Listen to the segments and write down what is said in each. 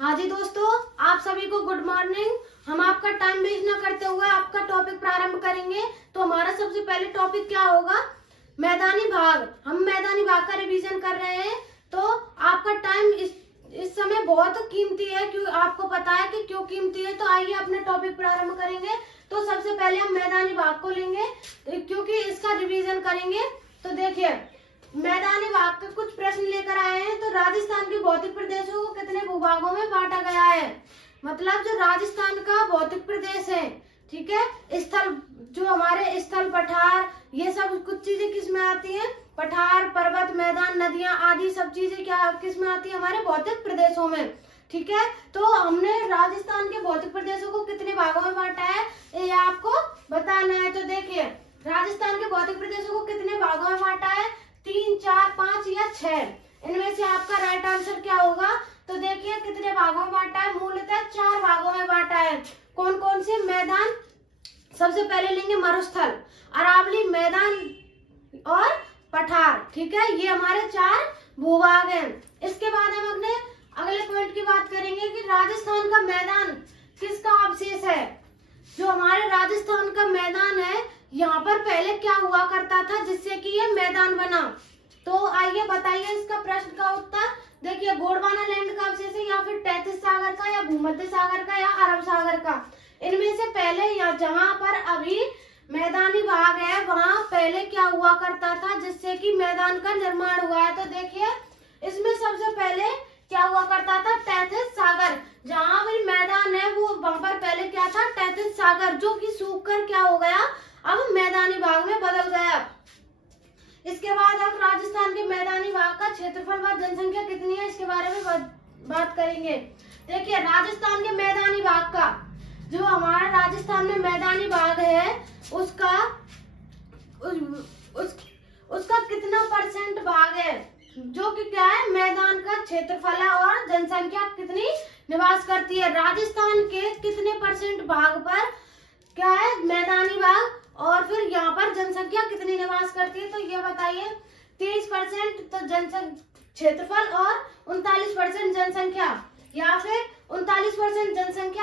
हाँ जी दोस्तों, आप सभी को गुड मॉर्निंग। हम आपका टाइम वेस्ट न करते हुए आपका टॉपिक प्रारंभ करेंगे। तो हमारा सबसे पहले टॉपिक क्या होगा? मैदानी भाग। हम मैदानी भाग का रिवीजन कर रहे हैं। तो आपका टाइम इस समय बहुत कीमती है। क्यों? आपको पता है कि क्यों कीमती है। तो आइए अपने टॉपिक प्रारंभ करेंगे। तो सबसे पहले हम मैदानी भाग को लेंगे क्योंकि इसका रिवीजन करेंगे। तो देखिए, मैदानी भाग के कुछ प्रश्न लेकर आए हैं। तो राजस्थान के भौतिक प्रदेशों को कितने भूभागों में बांटा गया है? मतलब जो राजस्थान का भौतिक प्रदेश है, ठीक है, स्थल, जो हमारे स्थल, पठार, ये सब कुछ चीजें किस में आती हैं? पठार, पर्वत, मैदान, नदियां आदि सब चीजें क्या किस में आती है? हमारे भौतिक प्रदेशों में। ठीक है, तो हमने राजस्थान के भौतिक प्रदेशों को कितने भागों में बांटा है ये आपको बताना है। तो देखिए, राजस्थान के भौतिक प्रदेशों को कितने भागों में बांटा है? 3, 4, 5 या 6। इनमें से आपका राइट आंसर क्या होगा? तो देखिए, कितने भागों में बांटा है? मूलतः 4 भागों में बांटा है। कौन कौन से मैदान? सबसे पहले लेंगे मरुस्थल, अरावली, मैदान और पठार। ठीक है, ये हमारे 4 भूभाग हैं। इसके बाद हम अपने अगले पॉइंट की बात करेंगे कि राजस्थान का मैदान किसका अवशेष है? जो हमारे राजस्थान का मैदान है, यहाँ पर पहले क्या हुआ करता था जिससे कि ये मैदान बना? तो आइए बताइए इसका प्रश्न का उत्तर। देखिए, गोंडवाना लैंड का अवशेष है, या फिर तैतीस सागर का, या भूमध्य सागर का, या अरब सागर का। इनमें से पहले या जहाँ पर अभी मैदानी भाग है, वहां पहले क्या हुआ करता था जिससे कि मैदान का निर्माण हुआ है? तो देखिए, इसमें सबसे पहले क्या हुआ करता था? तैतीस सागर। जहाँ भी मैदान है वो वहां पर पहले क्या था? तैतीस सागर, जो कि सूख कर क्या हो गया? अब मैदानी भाग में बदल गया। इसके बाद हम राजस्थान के मैदानी भाग का क्षेत्रफल व जनसंख्या कितनी है इसके बारे में बात करेंगे। देखिए, राजस्थान के मैदानी भाग का, जो हमारा राजस्थान में मैदानी भाग है, उसका कितना % भाग है जो कि क्या है? मैदान का क्षेत्रफल है। और जनसंख्या कितनी निवास करती है? राजस्थान के कितने % भाग पर क्या है? मैदानी भाग। और फिर यहाँ पर जनसंख्या कितनी निवास करती है? तो ये बताइए। 30% तो क्षेत्रफल और 39% जनसंख्या, या फिर 39%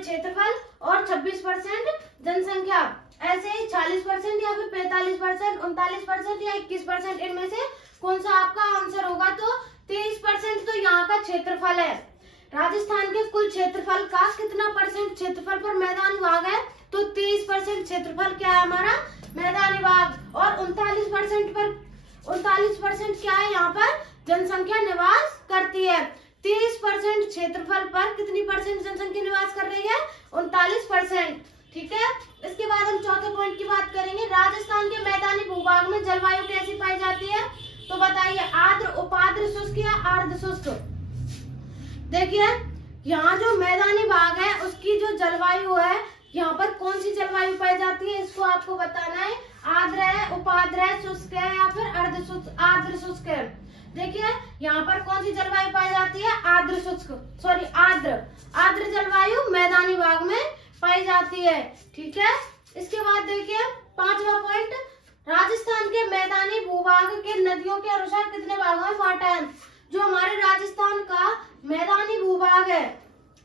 क्षेत्रफल और 26% जनसंख्या। ऐसे ही 40% या फिर 45%, 39% या 21%। इनमें से कौन सा आपका आंसर होगा? तो 23% तो यहाँ का क्षेत्रफल है। राजस्थान के कुल क्षेत्रफल का कितना % क्षेत्रफल पर मैदानी भाग है? तो 23% क्षेत्रफल क्या है हमारा? मैदानी भाग। और 39% क्या है? यहाँ पर जनसंख्या निवास करती है। 30% क्षेत्रफल पर कितनी % जनसंख्या निवास कर रही है? 39%। ठीक है, इसके बाद हम चौथे पॉइंट की बात करेंगे। राजस्थान के मैदानी भूभाग में जलवायु कैसी पाई जाती है? तो बताइए, आर्द्र, उपाद्र, शुष्क या अर्ध शुष्क? देखिए, यहाँ जो मैदानी भाग है उसकी जो जलवायु है, यहाँ पर कौन सी जलवायु पाई जाती है इसको आपको बताना है। आर्द्र है, उपाद्र है, शुष्क है, या फिर आर्द्र शुष्क है? देखिए, यहाँ पर कौन सी जलवायु पाई जाती है? आर्द्र जलवायु मैदानी भाग में पाई जाती है। ठीक है, इसके बाद देखिए 5वां पॉइंट, राजस्थान के मैदानी भूभाग के नदियों के अनुसार कितने भागों में बांटा है? जो हमारे राजस्थान का मैदानी भूभाग है,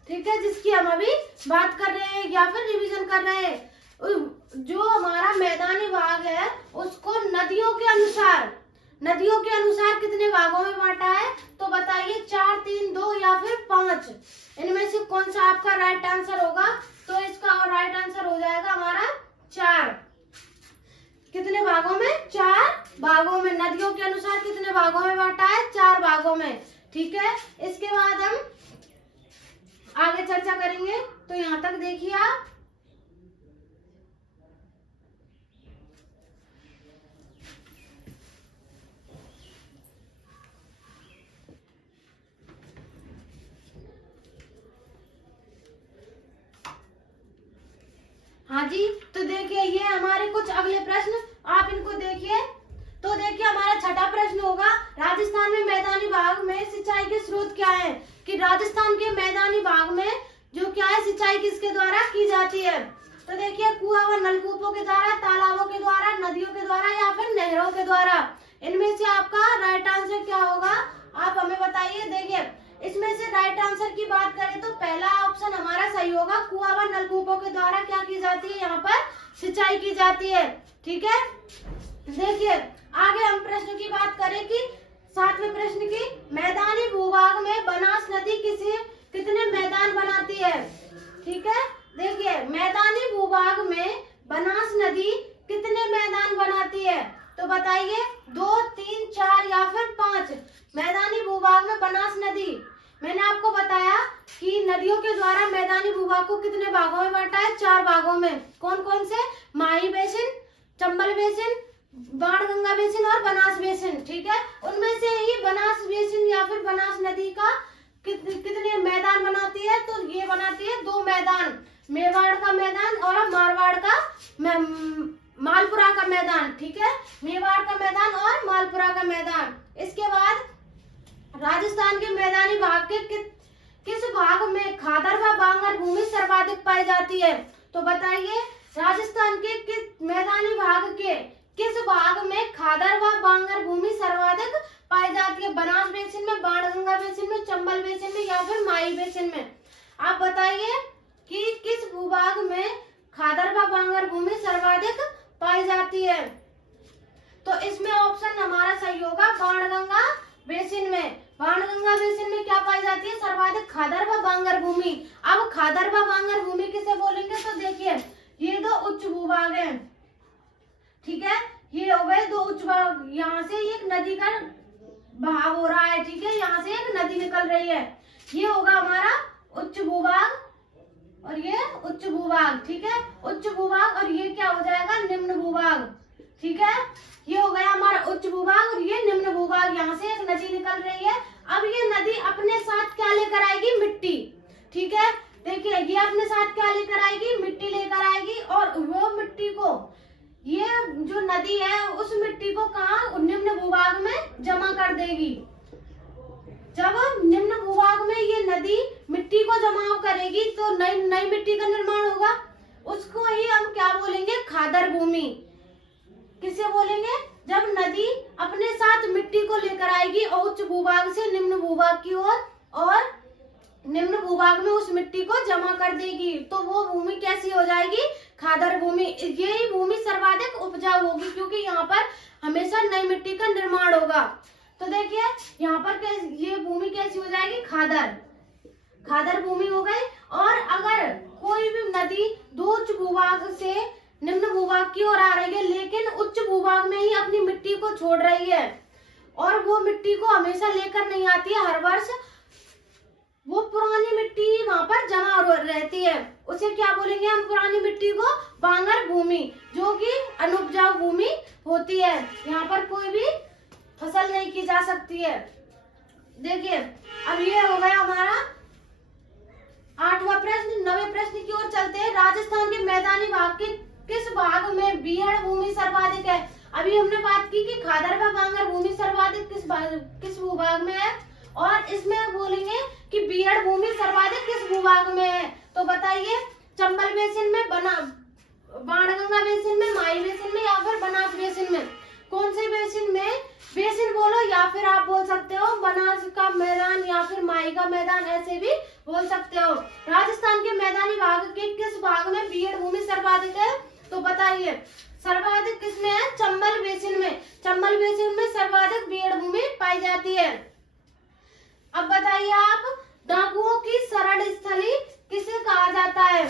ठीक है, जिसकी हम अभी बात कर रहे हैं या फिर रिवीजन कर रहे हैं, जो हमारा मैदानी भाग है उसको नदियों के अनुसार कितने भागों में बांटा है? तो बताइए, 4, 3, 2 या फिर 5। इनमें से कौन सा आपका राइट आंसर होगा? तो इसका राइट आंसर हो जाएगा हमारा 4। कितने भागों में? 4 भागों में। नदियों के अनुसार कितने भागों में बांटा है? 4 भागों में। ठीक है, इसके बाद हम आगे चर्चा करेंगे। तो यहाँ तक देखिए आप। हाँ जी, तो देखिए, ये हमारे कुछ अगले प्रश्न, आप इनको देखिए। तो देखिए, हमारा छठा प्रश्न होगा, राजस्थान में मैदानी भाग में सिंचाई के स्रोत क्या है? कि राजस्थान के मैदानी भाग में जो क्या है, सिंचाई किसके द्वारा की जाती है? तो देखिए, कुआं व नलकूपों के द्वारा, तालाबों के द्वारा, नदियों के द्वारा, या फिर नहरों के द्वारा। इनमें से आपका राइट आंसर क्या होगा? आप हमें बताइए। देखिए, इसमें से राइट आंसर होगा। कुआं व नलकूपों के द्वारा क्या की जाती है, यहाँ पर सिंचाई की जाती है। ठीक है, देखिए आगे हम प्रश्न की बात करें कि 7वें प्रश्न की, मैदानी भूभाग में बनास नदी कितने मैदान बनाती है। ठीक है, देखिए मैदानी भूभाग में बनास नदी कितने मैदान बनाती है, तो बताइए 2, 3, 4 या फिर 5। मैदानी भूभाग में बनास नदी, मैंने आपको बताया कि नदियों के द्वारा मैदानी भूभाग को कितने भागों में बांटा है, 4 भागों में। कौन कौन से, Mahi basin, Chambal basin, Banganga basin और बनास बेसिन। ठीक है, उनमें से ही बनास बेसिन या फिर बनास नदी का कितने मैदान बनाती है, तो ये बनाती है 2 मैदान, मेवाड़ का मैदान और मारवाड़ का मालपुरा का मैदान। ठीक है, मेवाड़ का मैदान और मालपुरा का मैदान। इसके बाद राजस्थान के मैदानी भाग के किस भाग में खादर व बांगर भूमि सर्वाधिक पाई जाती है, तो बताइए राजस्थान के किस मैदानी भाग के किस भाग में खादर व बांगर भूमि सर्वाधिक पाई जाती है, बनास बेसिन में, बाणगंगा बेसिन में, चंबल बेसिन में या फिर माही बेसिन में। आप बताइए कि किस भूभाग में खादर व बांगर भूमि सर्वाधिक पाई जाती है, तो इसमें ऑप्शन हमारा सही होगा बाणगंगा बेसिन में। बाणगंगा बेसिन में क्या पाई जाती है, सर्वाधिक खादर व बांगर भूमि। अब खादर व बांगर भूमि किसे बोलेंगे, तो देखिए ये 2 उच्च भूभाग हैं। ठीक है, ये हो गए 2 उच्च भाग, यहाँ से एक नदी का बहाव हो रहा है। ठीक है, यहाँ से एक नदी निकल रही है, ये होगा हमारा उच्च भूभाग और ये उच्च भूभाग। ठीक है, उच्च भूभाग और ये क्या हो जाएगा, निम्न भूभाग। ठीक है, ये हो गया हमारा उच्च भूभाग और ये निम्न भूभाग। यहाँ से एक नदी निकल रही है। अब ये नदी अपने साथ क्या लेकर आएगी, मिट्टी। ठीक है, देखिए ये अपने साथ क्या लेकर आएगी, मिट्टी लेकर आएगी, और वो मिट्टी को, ये जो नदी है उस मिट्टी को कहाँ, निम्न भूभाग में जमा कर देगी। जब निम्न भूभाग में ये नदी मिट्टी को जमा करेगी तो नई मिट्टी का निर्माण होगा, उसको ही हम क्या बोलेंगे, खादर भूमि। किसे बोलेंगे, जब नदी अपने साथ मिट्टी को लेकर आएगी और उच्च भूभाग से निम्न भूभाग की ओर, और निम्न भूभाग में उस मिट्टी को जमा कर देगी, तो वो भूमि कैसी हो जाएगी, खादर भूमि। यही भूमि सर्वाधिक उपजाऊ होगी क्योंकि यहाँ पर हमेशा नई मिट्टी का निर्माण होगा। तो देखिए यहाँ पर ये भूमि कैसी हो जाएगी, खादर भूमि हो गई। और अगर कोई भी नदी 2 उच्च भूभाग से निम्न भूभाग की ओर आ रही है लेकिन उच्च भूभाग में ही अपनी मिट्टी को छोड़ रही है, और वो मिट्टी को हमेशा लेकर नहीं आती है, हर वर्ष वो पुरानी मिट्टी वहां पर जमा रहती है, उसे क्या बोलेंगे हम, पुरानी मिट्टी को बांगर भूमि, जो कि अनुपजाऊ भूमि होती है। यहाँ पर कोई भी फसल नहीं की जा सकती है। देखिए अब ये हो गया हमारा 8वां प्रश्न। 9वें प्रश्न की ओर चलते हैं। राजस्थान के मैदानी भाग के किस भाग में बीहड़ भूमि सर्वाधिक है। अभी हमने बात की कि खादर व बांगर भूमि सर्वाधिक किस भूभाग में है, और इसमें बोलेंगे कि बीहड़ भूमि सर्वाधिक किस भूभाग में है, तो बताइए चंबल बेसिन में, बाणगंगा बेसिन में, माही बेसिन में या फिर बनास बेसिन में। कौन से बेसिन में, बेसिन बोलो या फिर आप बोल सकते हो बनास का मैदान या फिर माही का मैदान, ऐसे भी बोल सकते हो। राजस्थान के मैदानी भाग के किस भाग में बीहड़ भूमि सर्वाधिक है, तो बताइए सर्वाधिक किसमें है, चंबल बेसिन में। चंबल बेसिन में सर्वाधिक बीहड़ भूमि पाई जाती है। अब बताइए आप, डाकुओं की शरण स्थली किसे कहा जाता है,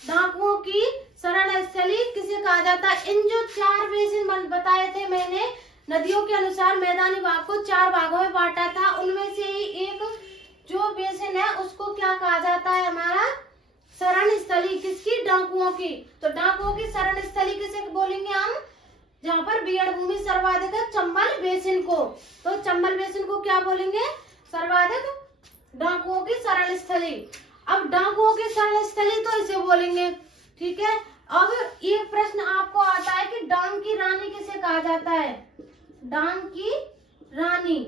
डाकुओं की शरण स्थली किसे कहा जाता है। इन जो 4 बेसिन बताए थे मैंने, नदियों के अनुसार मैदानी भाग को 4 भागों में बांटा था, उनमें से ही एक जो बेसिन है उसको क्या कहा जाता है, हमारा शरण स्थली। किसकी, डाकुओं की। तो डाकुओं की शरण स्थली किसे बोलेंगे हम, जहाँ पर बीहड़ भूमि सर्वाधिक है, चंबल बेसिन को। तो चंबल बेसिन को क्या बोलेंगे, सर्वाधिक डाकुओं की शरण स्थली। अब डाकुओं की शरण स्थली तो इसे बोलेंगे। ठीक है, अब एक प्रश्न आपको आता है कि डांग की रानी किसे कहा जाता है, डांग की रानी।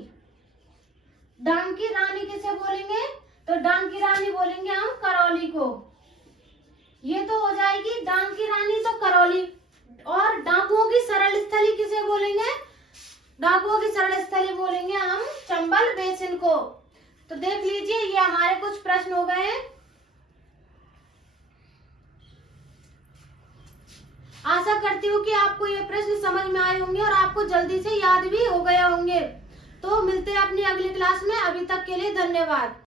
डांग की रानी किसे बोलेंगे, तो डांग की रानी बोलेंगे हम करौली को। ये तो हो जाएगी डांग की रानी तो करौली। और डाकुओं की शरण स्थली किसे बोलेंगे, डाकुओं की शरण स्थली बोलेंगे हम चंबल बेसिन को। तो देख लीजिए ये हमारे कुछ प्रश्न हो गए हैं। आशा करती हूँ कि आपको ये प्रश्न समझ में आए होंगे और आपको जल्दी से याद भी हो गए होंगे। तो मिलते हैं अपनी अगली क्लास में। अभी तक के लिए धन्यवाद।